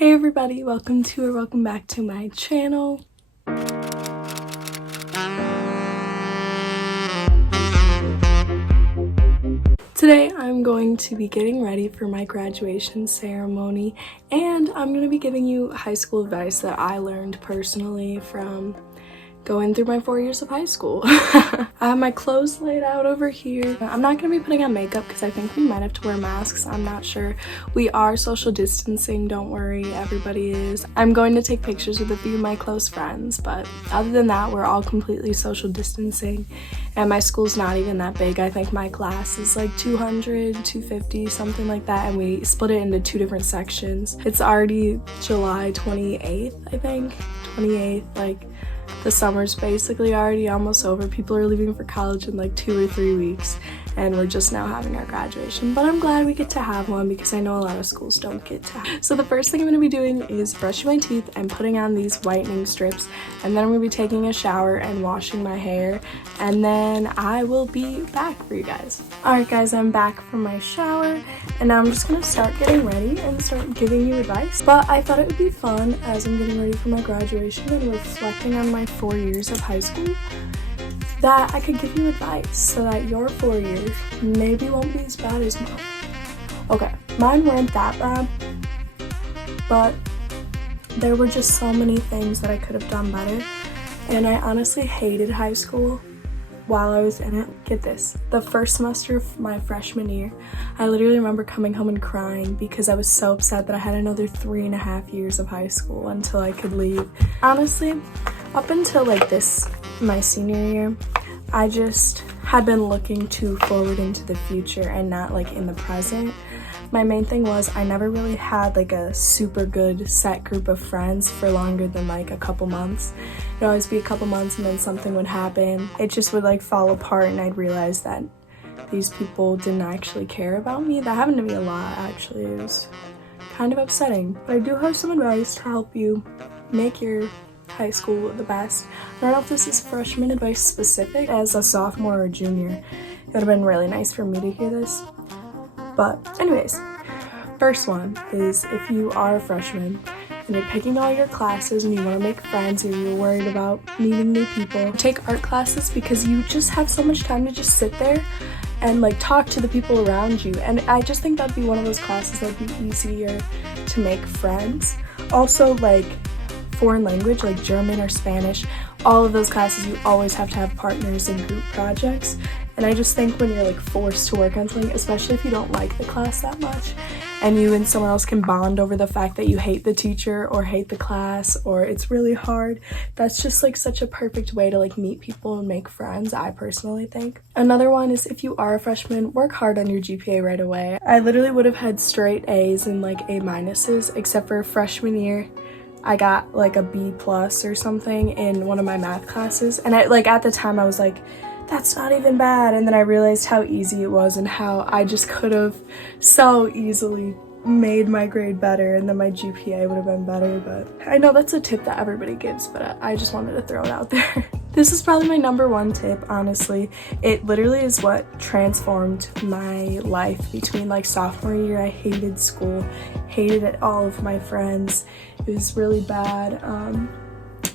Hey everybody, welcome back to my channel. Today I'm going to be getting ready for my graduation ceremony, and I'm going to be giving you high school advice that I learned personally from going through my 4 years of high school. I have my clothes laid out over here. I'm not going to be putting on makeup because I think we might have to wear masks. I'm not sure. We are social distancing, don't worry, everybody is. I'm going to take pictures with a few of my close friends, but other than that, we're all completely social distancing. And my school's not even that big. I think my class is like 200, 250, something like that, and we split it into two different sections. It's already July 28th, I think. 28th, like the summer's basically already almost over. People are leaving for college in like 2 or 3 weeks, and we're just now having our graduation. But I'm glad we get to have one because I know a lot of schools don't get to have. So the first thing I'm going to be doing is brushing my teeth and putting on these whitening strips, and then I'm going to be taking a shower and washing my hair, and then I will be back for you guys. Alright guys, I'm back from my shower, and now I'm just going to start getting ready and start giving you advice. But I thought it would be fun as I'm getting ready for my graduation and reflecting on my 4 years of high school, that I could give you advice so that your 4 years maybe won't be as bad as mine. Okay, mine weren't that bad, but there were just so many things that I could have done better, and I honestly hated high school while I was in it. Get this, the first semester of my freshman year, I literally remember coming home and crying because I was so upset that I had another 3.5 years of high school until I could leave. Honestly, up until like my senior year, I just had been looking too forward into the future and not like in the present. My main thing was I never really had like a super good set group of friends for longer than like a couple months. It'd always be a couple months and then something would happen. It just would like fall apart, and I'd realize that these people didn't actually care about me. That happened to me a lot, actually. It was kind of upsetting. But I do have some advice to help you make your high school the best. I don't know if this is freshman advice specific. As a sophomore or junior, it would have been really nice for me to hear this. But anyways, first one is if you are a freshman and you're picking all your classes and you want to make friends or you're worried about meeting new people, take art classes because you just have so much time to just sit there and like talk to the people around you. And I just think that'd be one of those classes that'd be easier to make friends. Also, like foreign language like German or Spanish, all of those classes you always have to have partners in group projects. And I just think when you're like forced to work on something, especially if you don't like the class that much, and you and someone else can bond over the fact that you hate the teacher or hate the class or it's really hard, that's just like such a perfect way to like meet people and make friends, I personally think. Another one is if you are a freshman, work hard on your GPA right away. I literally would have had straight A's and like A minuses, except for freshman year. I got like a B plus or something in one of my math classes, and at the time I was like, that's not even bad, and then I realized how easy it was and how I just could have so easily made my grade better, and then my GPA would have been better. But I know that's a tip that everybody gives, but I just wanted to throw it out there. This is probably my number one tip, honestly. It literally is what transformed my life between like sophomore year. I hated school, hated it, all of my friends. It was really bad.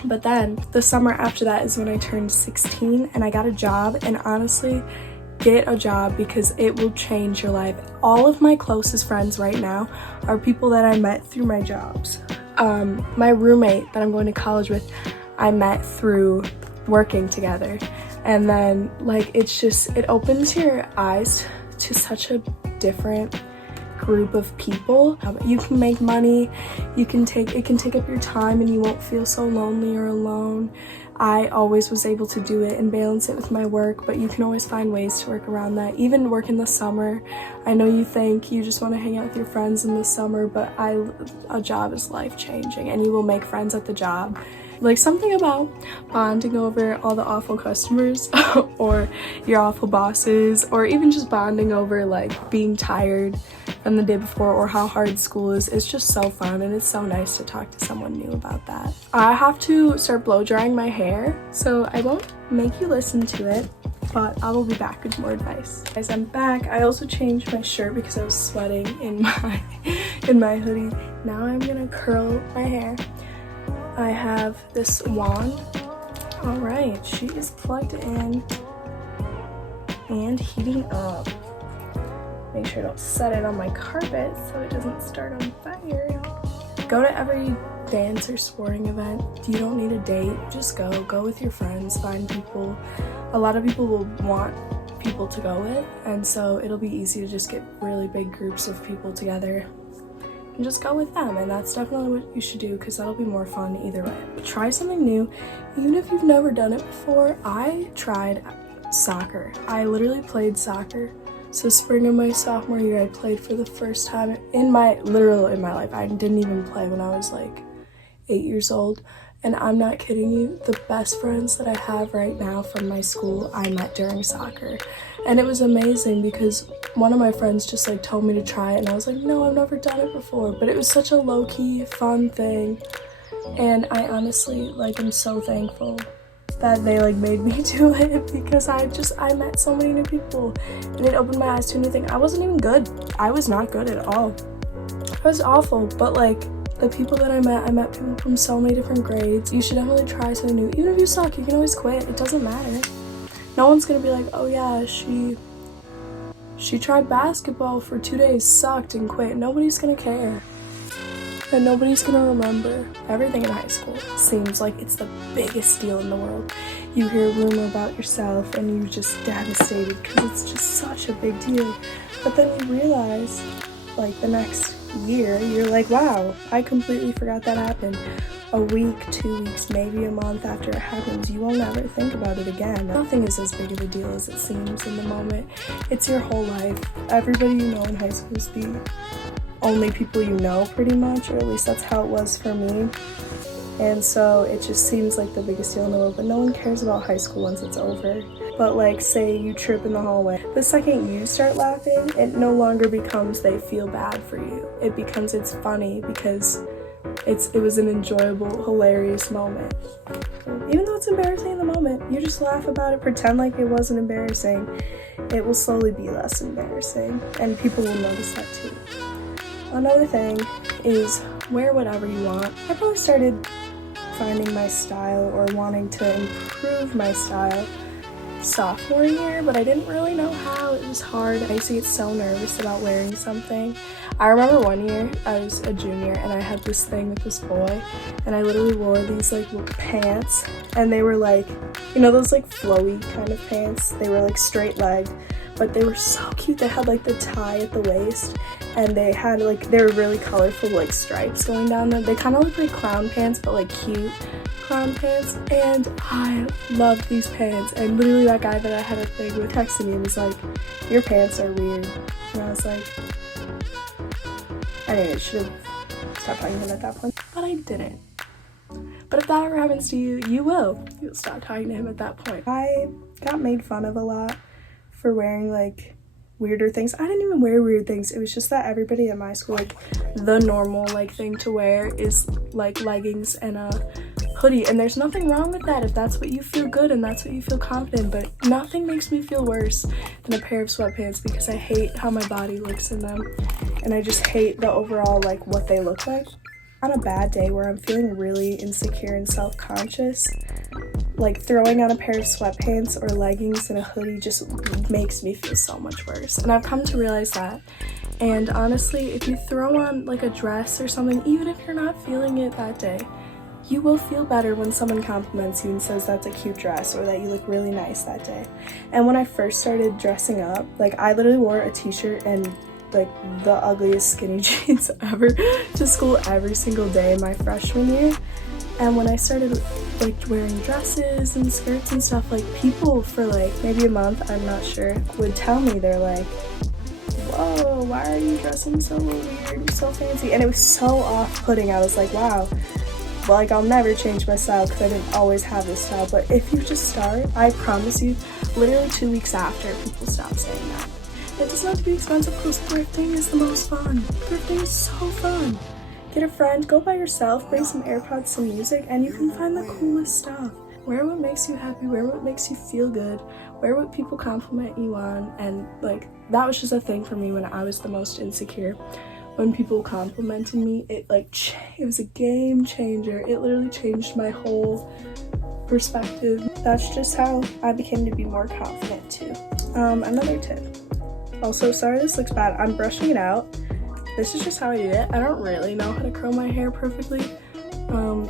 But then the summer after that is when I turned 16 and I got a job, and honestly, get a job because it will change your life. All of my closest friends right now are people that I met through my jobs. My roommate that I'm going to college with, I met through working together. And then like it opens your eyes to such a different group of people. You can make money, it can take up your time, and you won't feel so lonely or alone. I always was able to do it and balance it with my work, but you can always find ways to work around that. Even work in the summer. I know you think you just want to hang out with your friends in the summer, but a job is life-changing, and you will make friends at the job. Like something about bonding over all the awful customers or your awful bosses, or even just bonding over like being tired from the day before or how hard school is. It's just so fun, and it's so nice to talk to someone new about that. I have to start blow drying my hair, so I won't make you listen to it. but I will be back with more advice. Guys, I'm back. I also changed my shirt because I was sweating in my hoodie. Now I'm gonna curl my hair. I have this wand. All right, she is plugged in and heating up. Make sure I don't set it on my carpet so it doesn't start on fire. Go to every dance or sporting event. You don't need a date, just go with your friends, find people. A lot of people will want people to go with, and so it'll be easy to just get really big groups of people together and just go with them. And that's definitely what you should do, because that'll be more fun either way. Try something new, even if you've never done it before. I tried soccer. I literally played soccer. So spring of my sophomore year, I played for the first time in my life. I didn't even play when I was like 8 years old. And I'm not kidding you, the best friends that I have right now from my school, I met during soccer. And it was amazing because one of my friends just like told me to try it, and I was like, no, I've never done it before. But it was such a low-key, fun thing. And I honestly, like, I'm so thankful that they like made me do it, because I met so many new people and it opened my eyes to a new thing. I wasn't even good. I was not good at all. I was awful, but like the people that I met people from so many different grades. You should definitely try something new. Even if you suck, you can always quit. It doesn't matter. No one's gonna be like, oh yeah, she tried basketball for 2 days, sucked and quit. Nobody's gonna care. And nobody's gonna remember. Everything in high school seems like it's the biggest deal in the world. You hear a rumor about yourself and you're just devastated because it's just such a big deal. But then you realize, like, the next year, you're like, wow, I completely forgot that happened. A week, 2 weeks, maybe a month after it happens, you will never think about it again. Nothing is as big of a deal as it seems in the moment. It's your whole life. Everybody you know in high school is the only people you know, pretty much, or at least that's how it was for me. And so it just seems like the biggest deal in the world, but no one cares about high school once it's over. But like, say you trip in the hallway, the second you start laughing, it no longer becomes they feel bad for you. It becomes it's funny because it was an enjoyable, hilarious moment. Even though it's embarrassing in the moment, you just laugh about it, pretend like it wasn't embarrassing. It will slowly be less embarrassing, and people will notice that too. Another thing is wear whatever you want. I probably started finding my style or wanting to improve my style sophomore year, but I didn't really know how. It was hard. I used to get so nervous about wearing something. I remember one year I was a junior and I had this thing with this boy, and I literally wore these like pants, and they were like, you know, those like flowy kind of pants. They were like straight legged, but they were so cute. They had like the tie at the waist, and they had like, they were really colorful, like stripes going down them. They kind of look like clown pants, but like cute clown pants. And I loved these pants. And literally that guy that I had a thing with texted me and was like, your pants are weird. And I was like, I should have stopped talking to him at that point, but I didn't. But if that ever happens to you, you'll stop talking to him at that point. I got made fun of a lot for wearing like weirder things. I didn't even wear weird things. It was just that everybody at my school, like, the normal like thing to wear is like leggings and a hoodie, and there's nothing wrong with that if that's what you feel good and that's what you feel confident. But nothing makes me feel worse than a pair of sweatpants, because I hate how my body looks in them, and I just hate the overall like what they look like. On a bad day where I'm feeling really insecure and self-conscious, like throwing on a pair of sweatpants or leggings and a hoodie just makes me feel so much worse. And I've come to realize that. And honestly, if you throw on like a dress or something, even if you're not feeling it that day, you will feel better when someone compliments you and says that's a cute dress or that you look really nice that day. And when I first started dressing up, like, I literally wore a t-shirt and like the ugliest skinny jeans ever to school every single day my freshman year. And when I started like wearing dresses and skirts and stuff, like, people for like maybe a month, I'm not sure, would tell me, they're like, whoa, why are you dressing so weird, you're so fancy? And it was so off-putting. I was like, wow, like, I'll never change my style because I didn't always have this style. But if you just start, I promise you, literally 2 weeks after, people stop saying that. It doesn't have to be expensive because thrifting is the most fun. Thrifting is so fun. Get a friend, go by yourself, bring some AirPods, some music, and you can find the coolest stuff. Wear what makes you happy, wear what makes you feel good, wear what people compliment you on. And like, that was just a thing for me when I was the most insecure. When people complimented me, it was a game changer. It literally changed my whole perspective. That's just how I became to be more confident too. Another tip. Also, sorry this looks bad, I'm brushing it out. This is just how I do it. I don't really know how to curl my hair perfectly.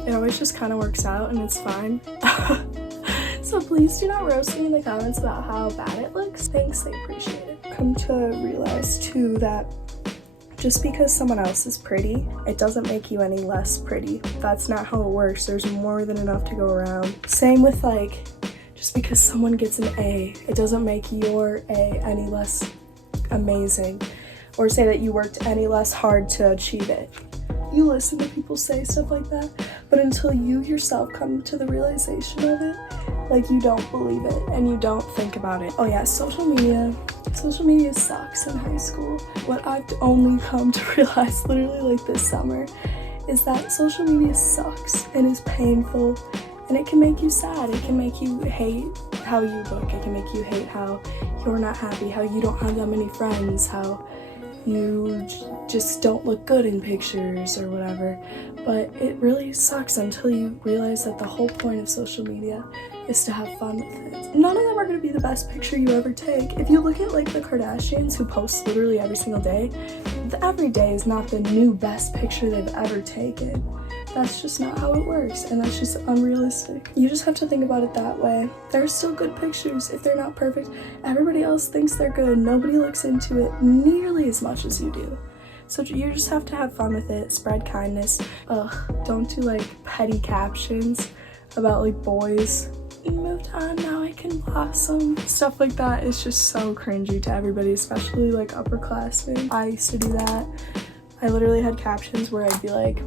It always just kind of works out and it's fine. So please do not roast me in the comments about how bad it looks. Thanks, I appreciate it. Come to realize too that just because someone else is pretty, it doesn't make you any less pretty. That's not how it works. There's more than enough to go around. Same with like, just because someone gets an A, it doesn't make your A any less amazing, or say that you worked any less hard to achieve it. You listen to people say stuff like that, but until you yourself come to the realization of it, like, you don't believe it and you don't think about it. Oh yeah, social media sucks in high school. What I've only come to realize literally like this summer is that social media sucks and is painful, and it can make you sad. It can make you hate how you look. It can make you hate how you're not happy, how you don't have that many friends, how you just don't look good in pictures or whatever. But it really sucks until you realize that the whole point of social media is to have fun with it. None of them are going to be the best picture you ever take. If you look at like the Kardashians, who post literally every single day, every day is not the new best picture they've ever taken. That's just not how it works, and that's just unrealistic. You just have to think about it that way. There are still good pictures if they're not perfect. Everybody else thinks they're good. Nobody looks into it nearly as much as you do. So you just have to have fun with it, spread kindness. Don't do like petty captions about like boys. You moved on, now I can blossom. Stuff like that is just so cringy to everybody, especially like upperclassmen. I used to do that. I literally had captions where I'd be like,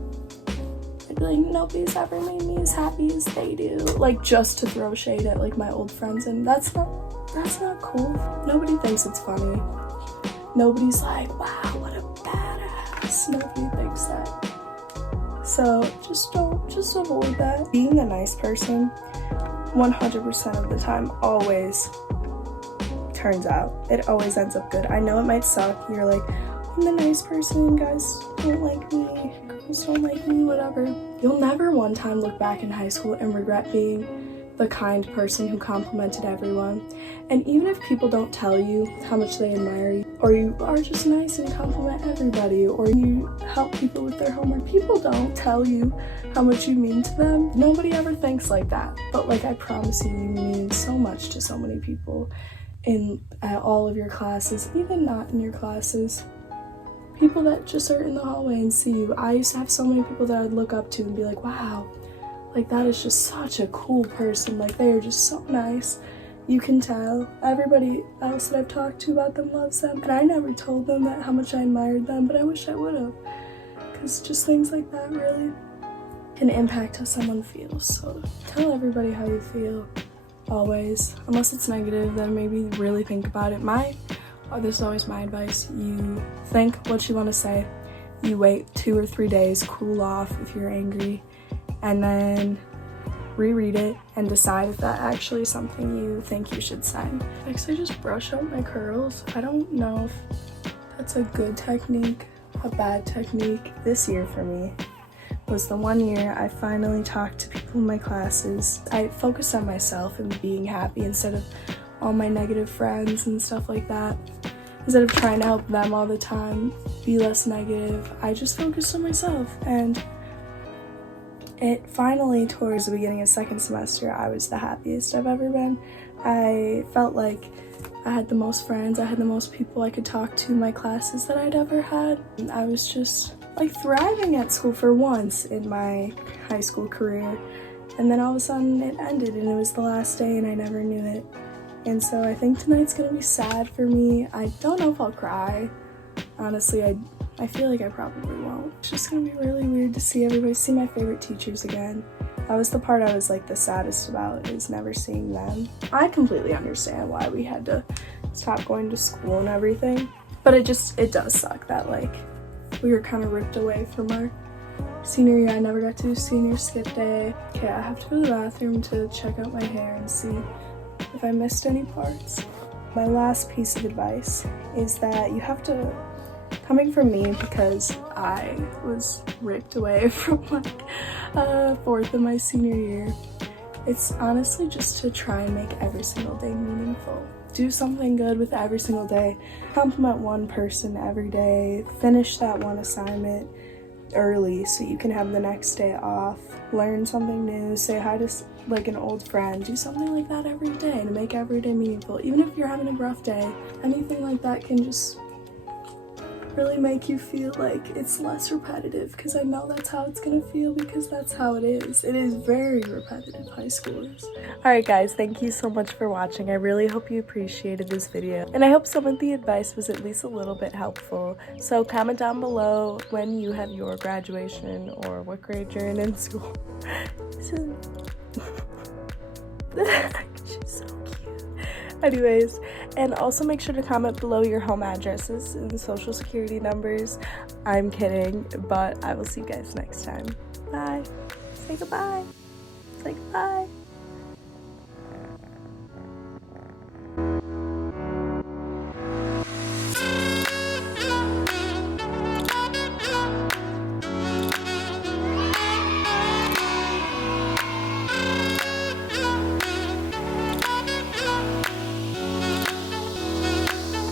nobody's ever made me as happy as they do. Like, just to throw shade at like my old friends, and that's not cool. Nobody thinks it's funny. Nobody's like, wow, what a badass. Nobody thinks that. So just avoid that. Being a nice person 100% of the time always turns out. It always ends up good. I know it might suck. You're like, I'm the nice person, guys don't like me, girls don't like me, whatever. You'll never one time look back in high school and regret being the kind person who complimented everyone. And even if people don't tell you how much they admire you, or you are just nice and compliment everybody, or you help people with their homework, people don't tell you how much you mean to them. Nobody ever thinks like that. But like, I promise you, you mean so much to so many people at all of your classes, even not in your classes. People that just are in the hallway and see you. I used to have so many people that I'd look up to and be like, wow, like that is just such a cool person. Like, they are just so nice. You can tell. Everybody else that I've talked to about them loves them. And I never told them that how much I admired them, but I wish I would have. Because just things like that really can impact how someone feels. So tell everybody how you feel, always. Unless it's negative, then maybe really think about it. This is always my advice. You think what you want to say. You wait 2 or 3 days, cool off if you're angry, and then reread it and decide if that actually is something you think you should say. Next, I just brush out my curls. I don't know if that's a good technique, a bad technique. This year for me was the one year I finally talked to people in my classes. I focused on myself and being happy instead of all my negative friends and stuff like that. Instead of trying to help them all the time, be less negative, I just focused on myself. And it finally, towards the beginning of second semester, I was the happiest I've ever been. I felt like I had the most friends, I had the most people I could talk to in my classes that I'd ever had. And I was just like thriving at school for once in my high school career. And then all of a sudden it ended and it was the last day and I never knew it. And so I think tonight's gonna be sad for me. I don't know if I'll cry. Honestly, I feel like I probably won't. It's just gonna be really weird to see my favorite teachers again. That was the part I was like the saddest about, is never seeing them. I completely understand why we had to stop going to school and everything, but it does suck that like we were kind of ripped away from our senior year I never got to do senior skip day. Okay, I have to go to the bathroom to check out my hair and see if I missed any parts. My last piece of advice is that you have to, coming from me because I was ripped away from like fourth of my senior year, it's honestly just to try and make every single day meaningful. Do something good with every single day. Compliment one person every day. Finish that one assignment early so you can have the next day off. Learn something new. Say hi to like an old friend. Do something like that every day to make every day meaningful. Even if you're having a rough day, anything like that can just really make you feel like it's less repetitive, because I know that's how it's gonna feel, because that's how it is. It is very repetitive, high schoolers. Alright guys, thank you so much for watching. I really hope you appreciated this video, and I hope some of the advice was at least a little bit helpful. So comment down below when you have your graduation or what grade you're in school. She's so cute. Anyways, and also make sure to comment below your home addresses and social security numbers. I'm kidding, but I will see you guys next time. Bye. Say goodbye. Say goodbye.